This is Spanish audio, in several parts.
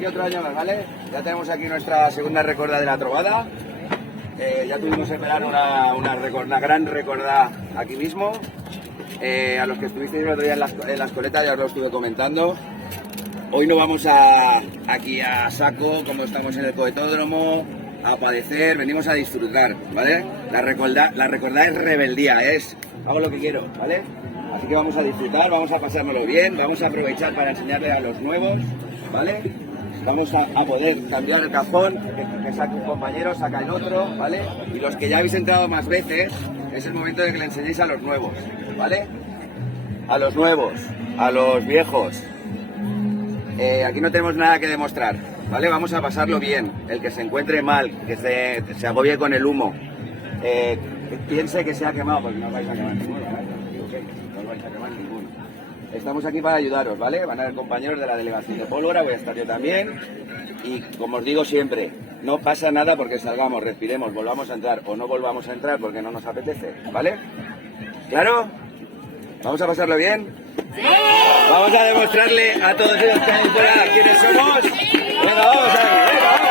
aquí otro año más, ¿vale? Ya tenemos aquí nuestra segunda recorda de la trobada. Ya tuvimos en verano una gran recorda aquí mismo. A los que estuvisteis el otro día en las coletas ya os lo estuve comentando. Hoy no vamos aquí a saco, como estamos en el cohetódromo, a padecer, venimos a disfrutar, ¿vale? La recordad es rebeldía, hago lo que quiero, ¿vale? Así que vamos a disfrutar, vamos a pasárnoslo bien, vamos a aprovechar para enseñarle a los nuevos, ¿vale? Vamos a poder cambiar el cajón, que saque un compañero, saca el otro, ¿vale? Y los que ya habéis entrado más veces, es el momento de que le enseñéis a los nuevos, ¿vale? A los nuevos, a los viejos. Aquí no tenemos nada que demostrar, ¿vale? Vamos a pasarlo bien. El que se encuentre mal, que se agobie con el humo, que piense que se ha quemado, porque no os vais a quemar ninguno, ¿vale? No os vais a quemar ninguno. Estamos aquí para ayudaros, ¿vale? Van a haber compañeros de la delegación de pólvora, voy a estar yo también. Y como os digo siempre, no pasa nada porque salgamos, respiremos, volvamos a entrar o no volvamos a entrar porque no nos apetece, ¿vale? ¿Claro? ¿Vamos a pasarlo bien? ¡Sí! Vamos a demostrarle a todos ellos que hay fuera quiénes somos. Venga, vamos a ver, venga, vamos.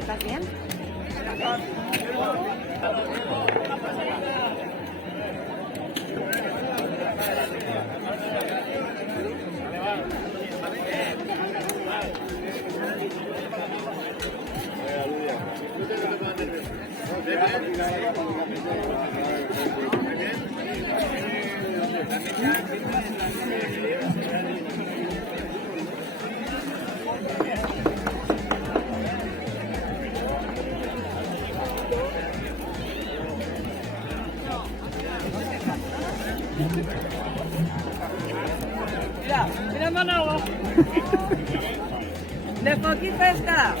¿Estás bien? Mira Manolo. De Foquifesta.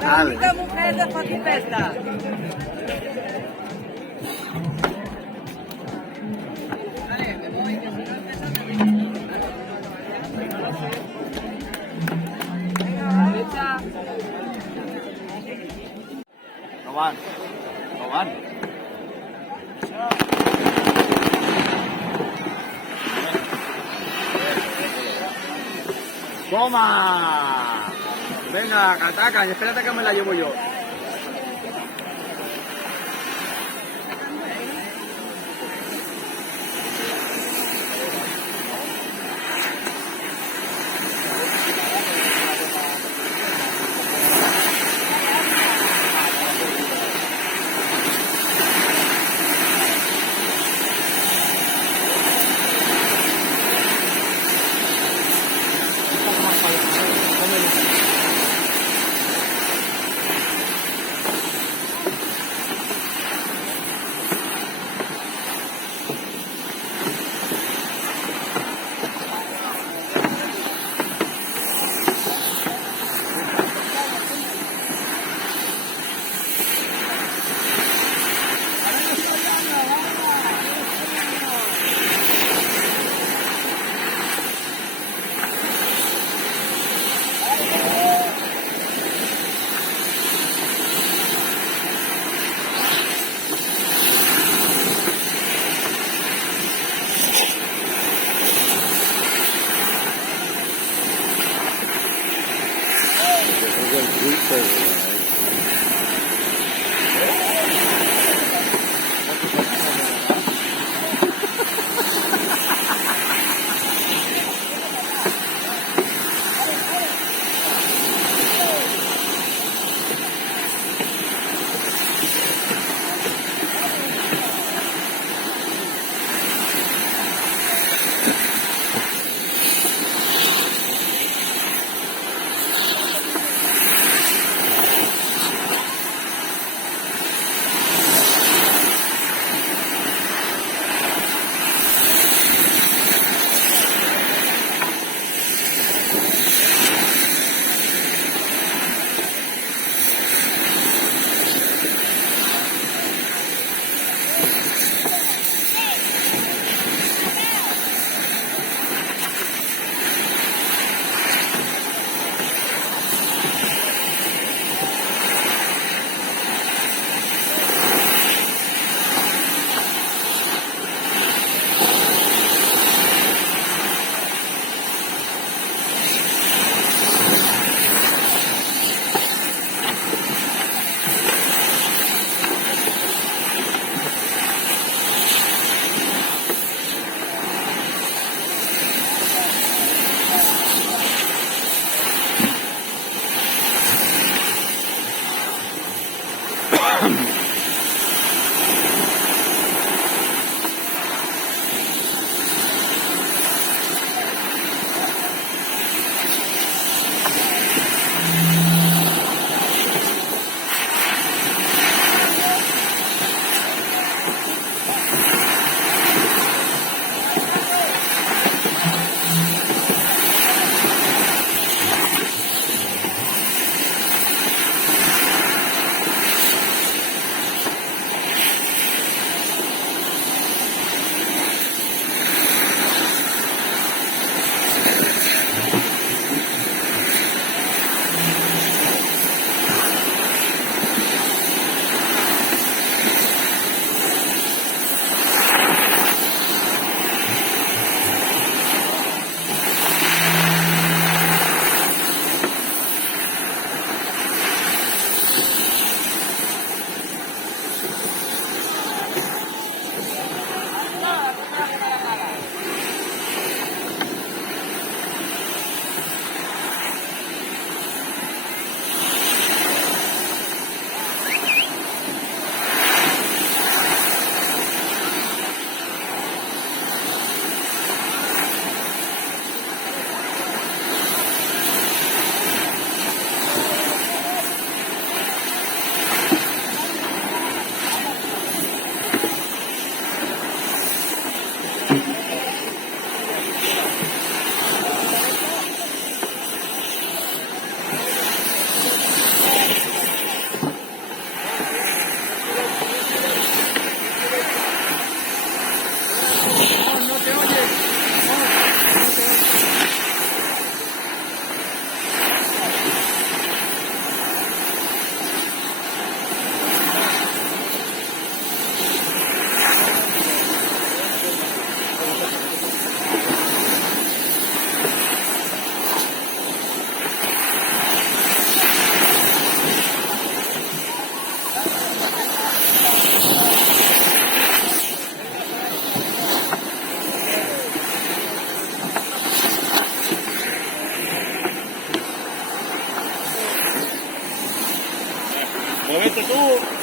La única mujer de Foquifesta. Vale, me voy, que si no empezamos. Venga, derecha. No van, no van. ¡Toma! Venga, atacan, espérate que me la llevo yo. Muévete tú.